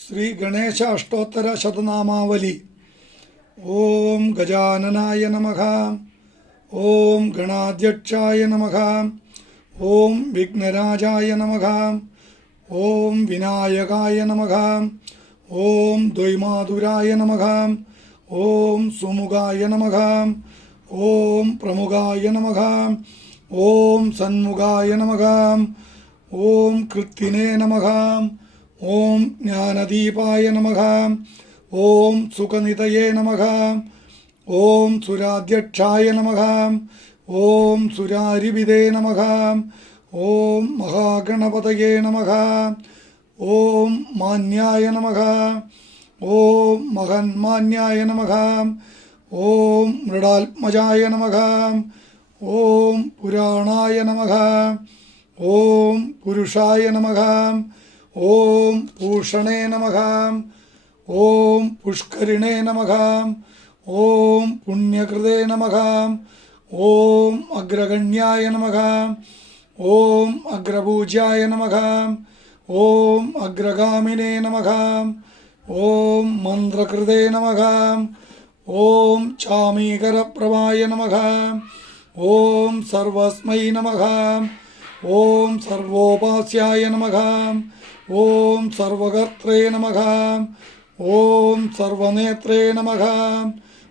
ശ്രീ ഗണേശ അഷ്ടോത്തര ശതനാമാവലി. ഓം ഗജാനനായ നമഃ. ഓം ഗണാധ്യക്ഷായ നമഃ. ഓം വിഘ്നരാജായ നമഃ. ഓം വിനായകായ നമഃ. ഓം ദ്വൈമാതുരായ നമഃ. ഓം സുമുഖായ നമഃ. ഓം പ്രമുഖായ നമഃ. ഓം സന്മുഖായ നമഃ. ഓം കൃത്തിനേ നമഃ. ഓം ജ്ഞാനദീപായ നമഃ. ഓം സുഖനിധയേ നമഃ. ഓം സുരാധ്യക്ഷായ നമഃ. ഓം സുരാരിവിദേ നമഃ. ഓം മഹാഗണപതയേ നമഃ. ഓം മാന്യായ നമഃ. ഓം മഹന്മാന്യായ നമഃ. ഓം മൃഡാത്മജായ നമഃ. ഓം പുരാണായ നമഃ. ഓം പുരുഷായ നമഃ. ഓം ഭൂഷണേ നമഃ. ഓം പുഷ്കരിണേ നമഃ. ഓം പുണ്യകൃതേ നമഃ. ഓം അഗ്രഗണ്യായ നമഃ. ഓം അഗ്രപൂജ്യായ നമഃ. ഓം അഗ്രഗാമിനേ നമഃ. ഓം മന്ത്രകൃതേ നമഃ. ഓം ചാമീകരപ്രഭായ നമഃ. ഓം സർവസ്മൈ നമഃ. ഓം സർവോപാസ്യായ നമഃ. ഓം സർവകർത്രേ നമഃ. ഓം സർവനേത്രേ നമഃ.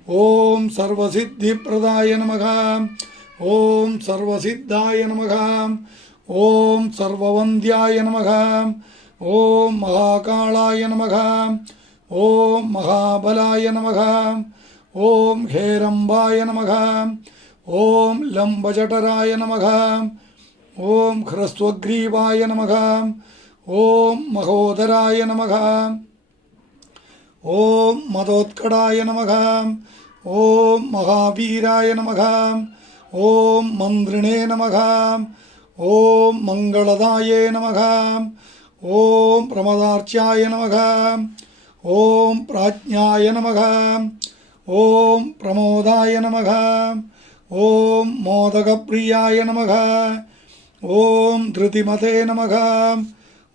ഓം സർവസിദ്ധിപ്രദായ നമഃ. ഓം സർവസിദ്ധായ നമഃ. ഓം സർവവന്ദ്യായ നമഃ. ഓം മഹാകാളായ നമഃ. ഓം മഹാബലായ നമഃ. ഓം ഹേരംബായ നമഃ. ഓം ലംബജഠരായ നമഃ. ഓം ഹ്രസ്വഗ്രീവായ നമഃ. ഓം മഹോദരായ നമഃ. ഓം മതോത്കടായ നമഃ. ഓം മഹാവീരായ നമഃ. ഓം മന്ത്രിണേ നമഃ. ഓം മംഗളദായേ നമഃ. ഓം പ്രമദാർച്യായ നമഃ. ഓം പ്രാജ്ഞായ നമഃ. ഓം പ്രമോദായ നമഃ. ഓം മോദകപ്രിയായ നമഃ. ഓം ധൃതിമതേ നമഃ.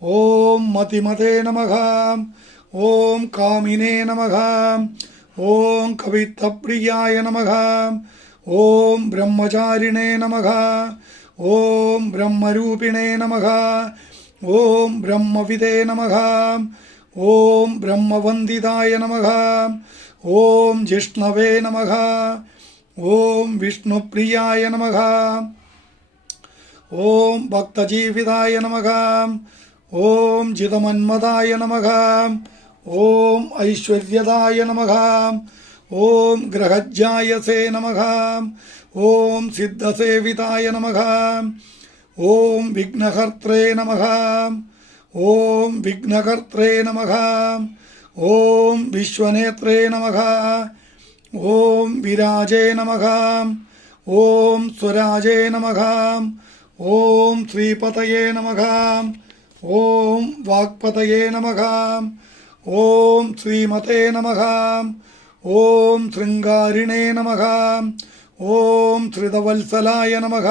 ഓം മതിമതേ നമഃ. ഓം കാമിനേ നമഃ. ഓം കവിത്തപ്രിയായ നമഃ. ഓം ബ്രഹ്മചാരിണേ നമഃ. ഓം ബ്രഹ്മരൂപിണേ നമഃ. ഓം ബ്രഹ്മവിദേ നമഃ. ഓം ബ്രഹ്മവന്ദിതായ നമഃ. ഓം ജിഷ്ണവേ നമഃ. ഓം വിഷ്ണുപ്രിയായ നമഃ. ഓം ഭക്തജീവിതായ നമഃ. ഓം ജിതമന്മദായ നമഃ. ഓം ഐശ്വര്യദായ നമഃ. ഓം ഗ്രഹജ്ജായസേ നമഃ. ഓം സിദ്ധസേവിതായ നമഃ. ഓം വിഘ്നഹർത്രേ നമഃ. ഓം വിഘ്നകർത്രേ നമഃ. ഓം വിശ്വനേത്രേ നമഃ. ഓം വിരാജേ നമഃ. ഓം സ്വരാജേ നമഃ. ഓം ശ്രീപതയേ നമഃ. ഓം വാക്പതയേ നമഃ. ഓം ശ്രീമതേ നമഃ. ഓം ശൃംഗാരിണേ നമഃ. ഓം ശ്രിതവത്സലായ നമഃ.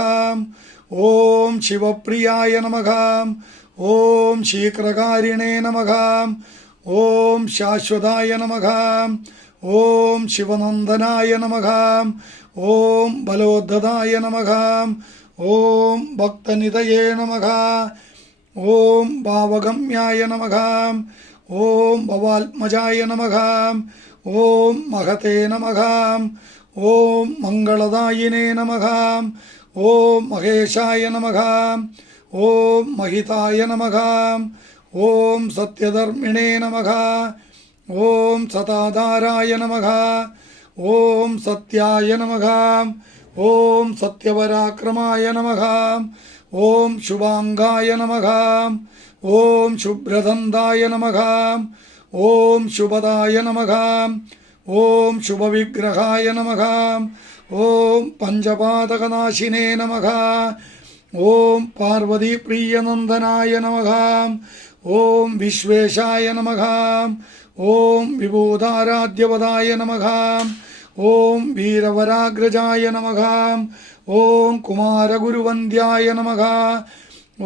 ഓം ശിവപ്രിയായ നമഃ. ഓം ശീക്രകാരിണേ നമഃ. ഓം ശാശ്വതായ നമഃ. ഓം ശിവനന്ദനായ നമഃ. ഓം ബലോദ്ധതായ നമഃ. ഓം ഭക്തനിധയേ നമഃ. ഓം ഭാവഗമ്യായ നമഃ. ഓം ഭവാത്മജായ നമഃ. ഓം മഹതേ നമഃ. ഓം മംഗളദായിനേ നമഃ. ഓം മഹേശായ നമഃ. ഓം മഹിതായ നമഃ. ഓം സത്യധർമ്മിണേ നമഃ. ഓം സദാധാരായ നമഃ. ഓം സത്യായ നമഃ. ഓം സത്യപരാക്രമായ നമഃ. ഓം ശുഭാംഗായ നമഃ. ഓം ശുഭ്രദന്തായ നമഃ. ഓം ശുഭദായ നമഃ. ഓം ശുഭവിഗ്രഹായ നമഃ. ഓം പഞ്ചപാതകനാശിനേ നമഃ. ഓം പാർവതീപ്രിയനന്ദനായ നമഃ. ഓം വിശ്വേശായ നമഃ. ഓം വിഭൂതാരാധ്യവതായ നമഃ. ഓം വീരവരാഗ്രജായ നമഃ. ഓം കുമാരഗുരുവന്ദ്യായ നമഃ.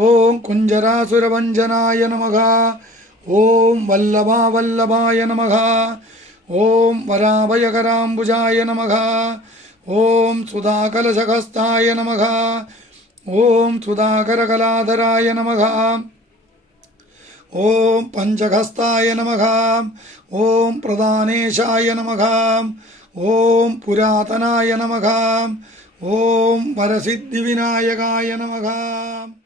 ഓം കുഞ്ചരാസുരഭഞ്ജനായ നമഃ. ഓം വല്ലഭാവല്ലഭായ നമഃ. ഓം വരാഭയകരാംബുജായ നമഃ. ഓം സുധാകലശഹസ്തായ നമഃ. ഓം സുധാകരകലാധരായ നമഃ. ഓം പഞ്ചഹസ്തായ നമഃ. ഓം പ്രധാനേശായ നമഃ. ഓം പുരാതനായ നമഃ. ഓം വരസിദ്ധിവിനായകായ നമഃ.